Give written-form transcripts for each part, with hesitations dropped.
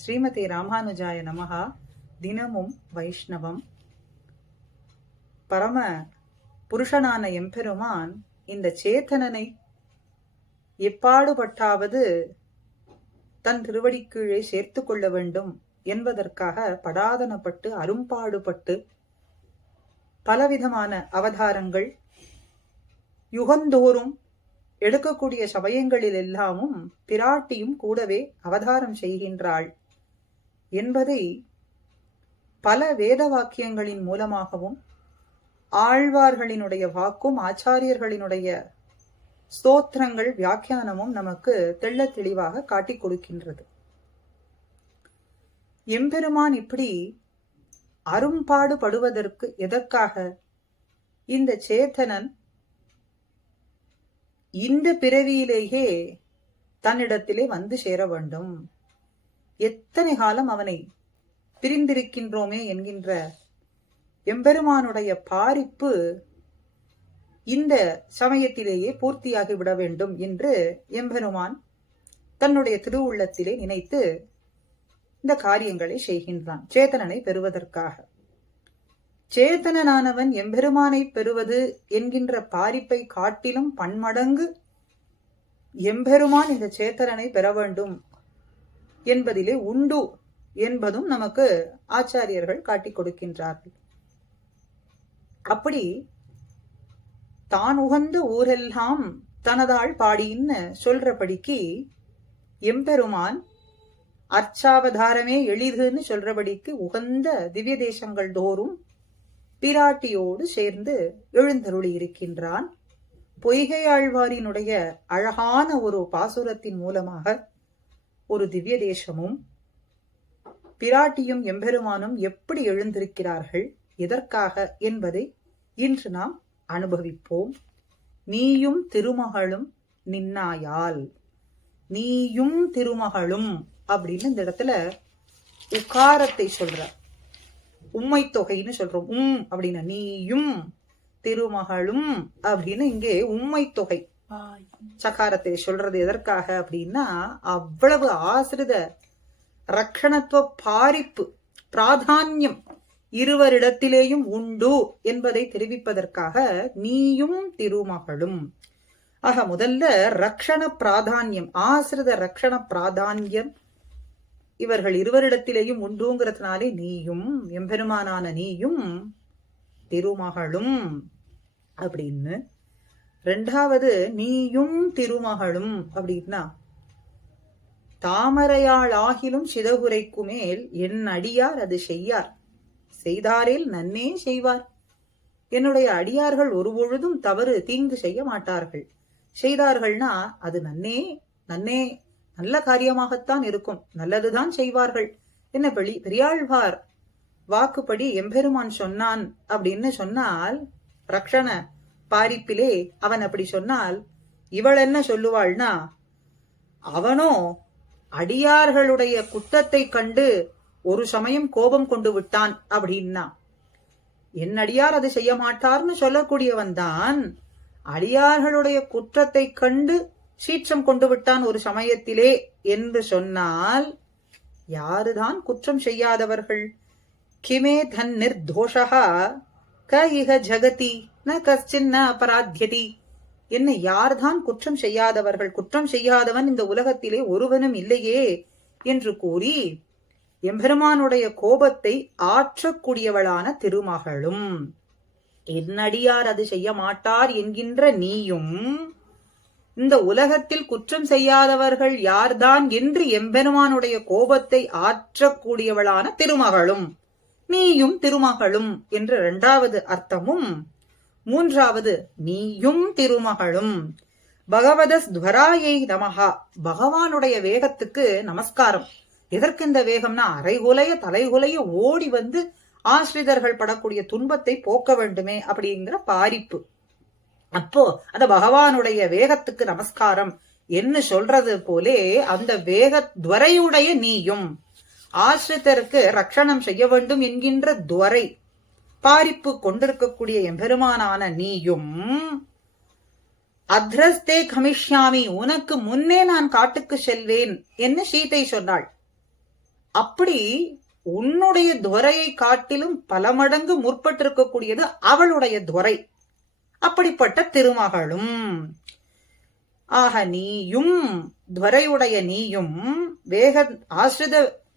ஸ்ரீமதி ராமானுஜாய நமஹா. தினமும் வைஷ்ணவம். பரம புருஷனான எம்பெருமான் இந்த சேத்தனனை எப்பாடுபட்டாவது தன் திருவடிக்கீழே சேர்த்து கொள்ள வேண்டும் என்பதற்காக படாதனப்பட்டு அரும்பாடுபட்டு பலவிதமான அவதாரங்கள் யுகந்தோறும் எடுக்கக்கூடிய சமயங்களில் எல்லாமும் பிராட்டியும் கூடவே அவதாரம் செய்கின்றாள் என்பதை பல வேத வாக்கியங்களின் மூலமாகவும் ஆழ்வார்களினுடைய வாக்கும் ஆச்சாரியர்களினுடைய ஸ்தோத்திரங்கள் வியாக்கியானமும் நமக்கு தெள்ள தெளிவாக காட்டிக் கொடுக்கின்றது. எம்பெருமான் இப்படி அரும்பாடுபடுவதற்கு எதற்காக? இந்த சேத்தனன் இந்த பிறவியிலேயே தன்னிடத்திலே வந்து சேர வேண்டும். எத்தனை காலம் அவனை பிரிந்திருக்கின்றோமே என்கின்ற எம்பெருமானுடைய பாரிப்பு இந்த சமயத்திலேயே பூர்த்தியாகி விட வேண்டும் என்று எம்பெருமான் தன்னுடைய திருவுள்ளத்திலே நினைத்து இந்த காரியங்களை செய்கின்றான் சேத்தனனை பெறுவதற்காக. சேத்தனனானவன் எம்பெருமானை பெறுவது என்கின்ற பாரிப்பை காட்டிலும் பன்மடங்கு எம்பெருமான் இந்த சேத்தனனை பெற வேண்டும் என்பதிலே உண்டு என்பதும் நமக்கு ஆச்சாரியர்கள் காட்டிக் கொடுக்கின்றார்கள். அப்படி தான் உகந்த ஊரெல்லாம் தனதாள் பாடின்னு சொல்றபடிக்கு எம்பெருமான் அர்ச்சாவதாரமே எளிதுன்னு சொல்றபடிக்கு உகந்த திவ்ய தேசங்கள் தோறும் பிராட்டியோடு சேர்ந்து எழுந்தருளி இருக்கின்றான். பொய்கை ஆழ்வாரினுடைய அழகான ஒரு பாசுரத்தின் மூலமாக ஒரு திவ்ய தேசமும் பிராட்டியும் எம்பெருமானும் எப்படி எழுந்திருக்கிறார்கள், எதற்காக என்பதை இன்று நாம் அனுபவிப்போம். நீயும் திருமகளும் நின்னாயால், நீயும் திருமகளும் அப்படின்னு இந்த இடத்துல உக்காரத்தை சொல்ற, உம்மை தொகைன்னு சொல்றோம். அப்படின்னா நீயும் திருமகளும் அப்படின்னு இங்கே உம்மை தொகை சகாரத்தை சொல்றது எதற்காக அப்படின்னா அவ்வளவு ஆசிரித ரக்ஷணத்துவ பாரிப்பு பிராதான்யம் இருவரிடத்திலேயும் உண்டு என்பதை தெரிவிப்பதற்காக நீயும் திருமகளும். ஆக முதல்ல ரக்ஷண பிராதான்யம், ஆசிரித ரக்ஷண பிராதான்யம் இவர்கள் இருவரிடத்திலேயும் உண்டுங்கிறதுனாலே நீயும் எம்பெருமானான நீயும் திருமகளும் அப்படின்னு. ரெண்டாவது நீயும் திருமகளும் அப்படின்னா தாமரையாள் ஆகிலும் சிதகுரைக்கு மேல் என் அடியார் அது செய்யார், செய்தாரில் நன்னே செய்வார். என்னுடைய அடியார்கள் ஒருபொழுதும் தவறு தீங்கு செய்ய மாட்டார்கள். செய்தார்கள்னா அது நன்னே நன்னே நல்ல காரியமாகத்தான் இருக்கும், நல்லதுதான் செய்வார்கள். என்ன பெரியாழ்வார் வாக்குப்படி எம்பெருமான் சொன்னான் அப்படின்னு சொன்னால், ரக்ஷண பாரிப்பிலே அவன் அப்படி சொன்னால் இவள் என்ன சொல்லுவாள்னா, அவனோ அடியார்களுடைய குற்றத்தை கண்டு ஒரு சமயம் கோபம் கொண்டு விட்டான் அப்படின்னா, என் அடியார் அதை செய்ய மாட்டார்னு சொல்லக்கூடியவன் தான் அடியார்களுடைய குற்றத்தை கண்டு சீற்றம் கொண்டு விட்டான் ஒரு சமயத்திலே என்று சொன்னால், யாருதான் குற்றம் செய்யாதவர்கள்? கிமே தன் நிர்தோஷா க இஹ ஜகதி ந கஷ்டின் ந அபராத்யதி. என்ன யார்தான் குற்றம் செய்யாதவர்கள்? குற்றம் செய்யாதவன் இந்த உலகத்திலே ஒருவனும் இல்லையே என்று கூறி எம்பெருமானுடைய கோபத்தை ஆற்றக்கூடியவளான திருமகளும், என்னடியார் அது செய்ய மாட்டார் என்கின்ற நீயும், இந்த உலகத்தில் குற்றம் செய்யாதவர்கள் யார்தான் என்று எம்பெருமானுடைய கோபத்தை ஆற்றக்கூடியவளான திருமகளும், நீயும் திருமகளும் என்ற இரண்டாவது அர்த்தமும். மூன்றாவது நீயும் திருமகளும் பகவதஸ் துவராயை நமஹா, பகவானுடைய வேகத்துக்கு நமஸ்காரம். எதற்கு இந்த வேகம்னா அரைகுலைய தலைகுலைய ஓடி வந்து ஆசிரியர்கள் படக்கூடிய துன்பத்தை போக்க வேண்டுமே அப்படிங்கிற பாரிப்பு. அப்போ அத பகவானுடைய வேகத்துக்கு நமஸ்காரம் என்ன சொல்றது போலே அந்த வேக துவரையுடைய நீயும், ஆசிரியருக்கு ரட்சணம் செய்ய வேண்டும் என்கின்ற துவரை பாரிப்பு கொண்டிருக்கக்கூடிய எம்பெருமானான நீயும், அத்ரஸ்தே கமிஷ்யாமி, உனக்கு முன்னே நான் காட்டுக்கு செல்வேன் என்ன சீதை சொன்னாள். அப்படி உன்னுடைய துவரையை காட்டிலும் பல மடங்கு முற்பட்டிருக்கக்கூடியது அவளுடைய துவரை. அப்படிப்பட்ட திருமகளும். ஆக நீயும் துவரையுடைய நீயும் வேக ஆசிரித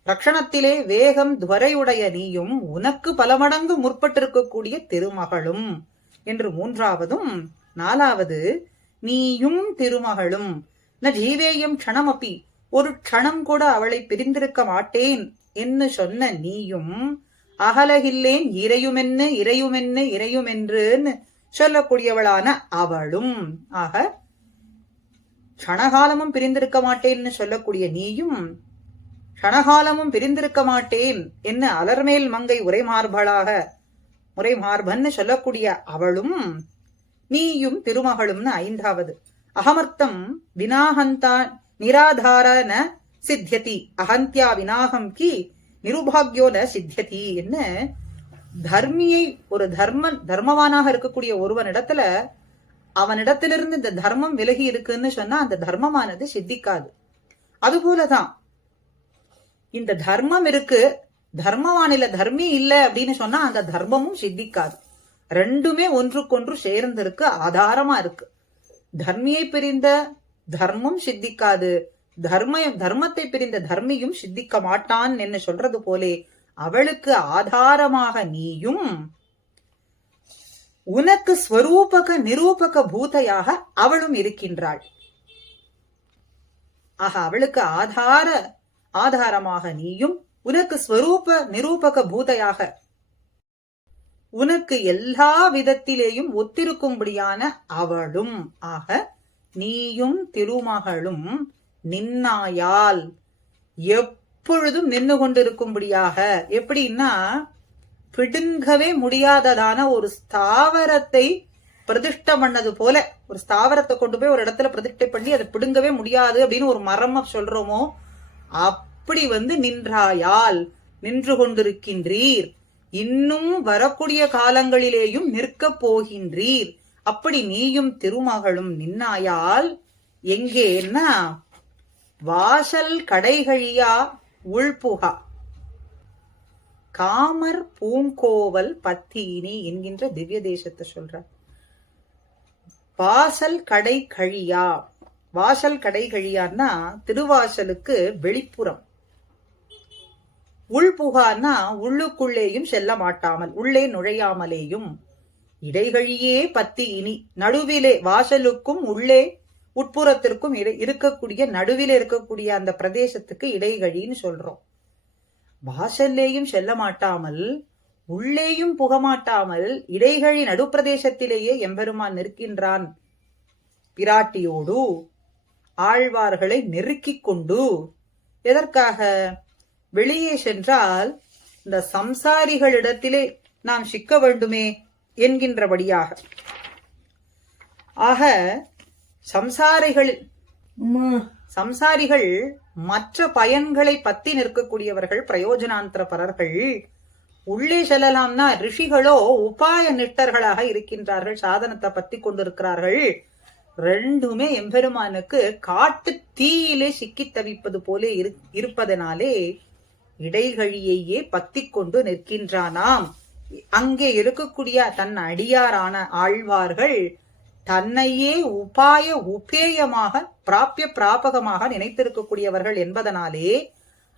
லட்சணத்திலே வேகம் துவரையுடைய நீயும் உனக்கு பல மடங்கு முற்பட்டிருக்கக்கூடிய திருமகளும் என்று மூன்றாவதும். நாலாவது நீயும் திருமகளும் ந ஜீவேயம் க்ஷணமப்பி, ஒரு க்ஷணம் கூட அவளை பிரிந்திருக்க மாட்டேன் என்று சொன்ன நீயும் அகலகில்லேன் இறையுமென்னு இறையுமென்னு இறையுமென்றுன்னு சொல்லக்கூடியவளான அவளும். ஆக க்ஷணகாலமும் பிரிந்திருக்க மாட்டேன்னு சொல்லக்கூடிய நீயும் க்ஷணகாலமும் பிரிந்திருக்க மாட்டேன் என்ன அலர்மேல் மங்கை முறைமார்பன்னு சொல்லக்கூடிய அவளும் நீயும் திருமகளும்னு ஐந்தாவது. அகமர்த்தம் வினாஹந்தா நிராதார ந சித்தியதி, அகந்தியா வினாகம் கி நிருபாக்யோ ந சித்தியதி என்ன தர்மியை ஒரு தர்மவானாக இருக்கக்கூடிய ஒருவனிடத்துல அவனிடத்திலிருந்து இந்த தர்மம் விலகி இருக்குன்னு சொன்னா அந்த தர்மமானது சித்திக்காது. அதுபோலதான் இந்த தர்மம் இருக்கு, தர்மவானில தர்மி இல்ல அப்படின்னு சொன்னா அந்த தர்மமும் சித்திக்காது. ரெண்டுமே ஒன்றுக்கொன்று சேர்ந்திருக்கு, ஆதாரமா இருக்கு. தர்மியை பிரிந்த தர்மம் சித்திக்காது, தர்மத்தை பிரிந்த தர்மியும் சித்திக்க மாட்டான் என்று சொல்றது போலே அவளுக்கு ஆதாரமாக நீயும் உனக்கு ஸ்வரூபக நிரூபக பூதையாக அவளும் இருக்கின்றாள். ஆக அவளுக்கு ஆதாரமாக நீயும் உனக்கு ஸ்வரூப நிரூபக பூதையாக உனக்கு எல்லா விதத்திலேயும் ஒத்திருக்கும்படியான அவளும். ஆக நீயும் திருமகளும் நின்னாயால் எப்பொழுதும் நின்று கொண்டிருக்கும்படியாக. எப்படின்னா பிடுங்கவே முடியாததான ஒரு ஸ்தாவரத்தை பிரதிஷ்டை பண்ணது போல, ஒரு ஸ்தாவரத்தை கொண்டு போய் ஒரு இடத்துல பிரதிஷ்டை பண்ணி அதை பிடுங்கவே முடியாது அப்படின்னு ஒரு மரம சொல்றோமோ அப்படி நின்றாயால் நின்று கொண்டிருக்கின்றீர். இன்னும் வரக்கூடிய காலங்களிலேயும் நிற்க போகின்றீர். அப்படி நீயும் திருமகளும் நின்னாயால் எங்கேன்னா வாசல் கடைகழியா உள்புகா காமர் பூங்கோவல் பத்தீனி என்கின்ற திவ்ய தேசத்தை சொல்ற. வாசல் கடை கழியா, வாசல் கடை கழியான்னா திருவாசலுக்கு வெளிப்புறம், உள்புகான்னா உள்ளுக்குள்ளேயும் செல்ல மாட்டாமல் உள்ளே நுழையாமலேயும், இடைகழியே பத்தி இனி நடுவிலே வாசலுக்கும் உள்ளே உட்புறத்திற்கும் இருக்கக்கூடிய நடுவிலே இருக்கக்கூடிய அந்த பிரதேசத்துக்கு இடைகழின்னு சொல்றோம். வாசல்லேயும் செல்ல மாட்டாமல் உள்ளேயும் புகமாட்டாமல் இடைகழி நடுப்பிரதேசத்திலேயே எம்பெருமான் நிற்கின்றான் பிராட்டியோடு. ஆழ்வார்களை நெருக்கிக் கொண்டு எதற்காக? வெளியே சென்றால் இந்த சம்சாரிகளிடத்திலே நாம் சிக்க வேண்டுமே என்கின்றபடியாக. ஆக சம்சாரிகள் மற்ற பயன்களை பத்தி நிற்கக்கூடியவர்கள், பிரயோஜனாந்திர பரர்கள். உள்ளே செல்லலாம்னா ரிஷிகளோ உபாய நிட்டர்களாக இருக்கின்றார்கள், சாதனத்தை பத்தி கொண்டிருக்கிறார்கள். ரெண்டுமே எம்பெருமானுக்கு காட்டு தீயிலே சிக்கி தவிப்பது போல இருப்பதனாலே இடைகழியையே பத்தி கொண்டு நிற்கின்றானாம். அங்கே இருக்கக்கூடிய தன் அடியாரான ஆழ்வார்கள் தன்னையே உபேயமாக பிராபிய பிராபகமாக நினைத்திருக்கக்கூடியவர்கள் என்பதனாலே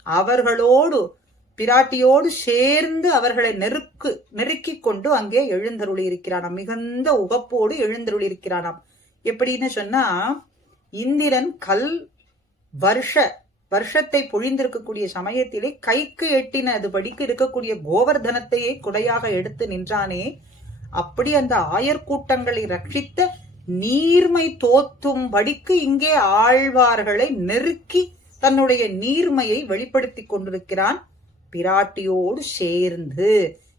அவர்களோடு பிராட்டியோடு சேர்ந்து அவர்களை நெருக்கிக் கொண்டு அங்கே எழுந்தருளி இருக்கிறானாம். மிகுந்த உகப்போடு எழுந்தருளி இருக்கிறானாம். எப்படின்னு சொன்னா, இந்திரன் வருஷத்தை பொழிந்திருக்கக்கூடிய சமயத்திலே கைக்கு எட்டினது படிக்கு இருக்கக்கூடிய கோவர்தனத்தையே குடையாக எடுத்து நின்றானே, அப்படி அந்த ஆயர்கூட்டங்களை ரட்சித்த நீர்மை தோத்தும்படிக்கு இங்கே ஆழ்வார்களை நெருக்கி தன்னுடைய நீர்மையை வெளிப்படுத்தி கொண்டிருக்கிறான் பிராட்டியோடு சேர்ந்து.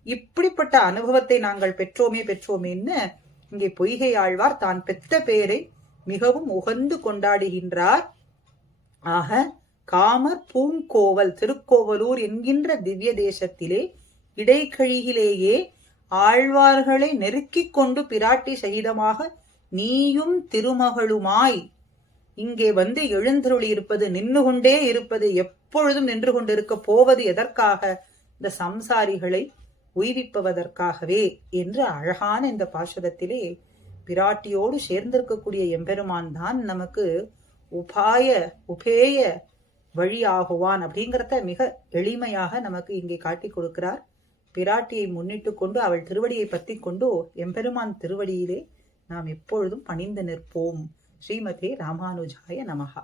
இப்படிப்பட்ட அனுபவத்தை நாங்கள் பெற்றோமேன்னு இங்கே பொய்கை ஆழ்வார் தான் பெற்ற பேரை மிகவும் உகந்து கொண்டாடுகின்றார். ஆக காமர் பூங்கோவல் திருக்கோவலூர் என்கின்ற திவ்ய தேசத்திலே இடைக்கழியிலேயே ஆழ்வார்களை நெருக்கிக் கொண்டு பிராட்டி சகிதமாக நீயும் திருமகளுமாய் இங்கே வந்து எழுந்தருளி இருப்பது, நின்று கொண்டே இருப்பது, எப்பொழுதும் நின்று கொண்டிருக்க போவது எதற்காக? இந்த சம்சாரிகளை உய்விப்பதற்காகவே என்று அழகான இந்த பாசுரத்திலே பிராட்டியோடு சேர்ந்திருக்கக்கூடிய எம்பெருமான் தான் நமக்கு உபேய வழியாகுவான் அப்படிங்கிறத மிக எளிமையாக நமக்கு இங்கே காட்டி கொடுக்கிறார். பிராட்டியை முன்னிட்டு கொண்டு அவள் திருவடியை பற்றி கொண்டு எம்பெருமான் திருவடியிலே நாம் எப்பொழுதும் பணிந்து நிற்போம். ஸ்ரீமதே ராமானுஜாய நமஹா.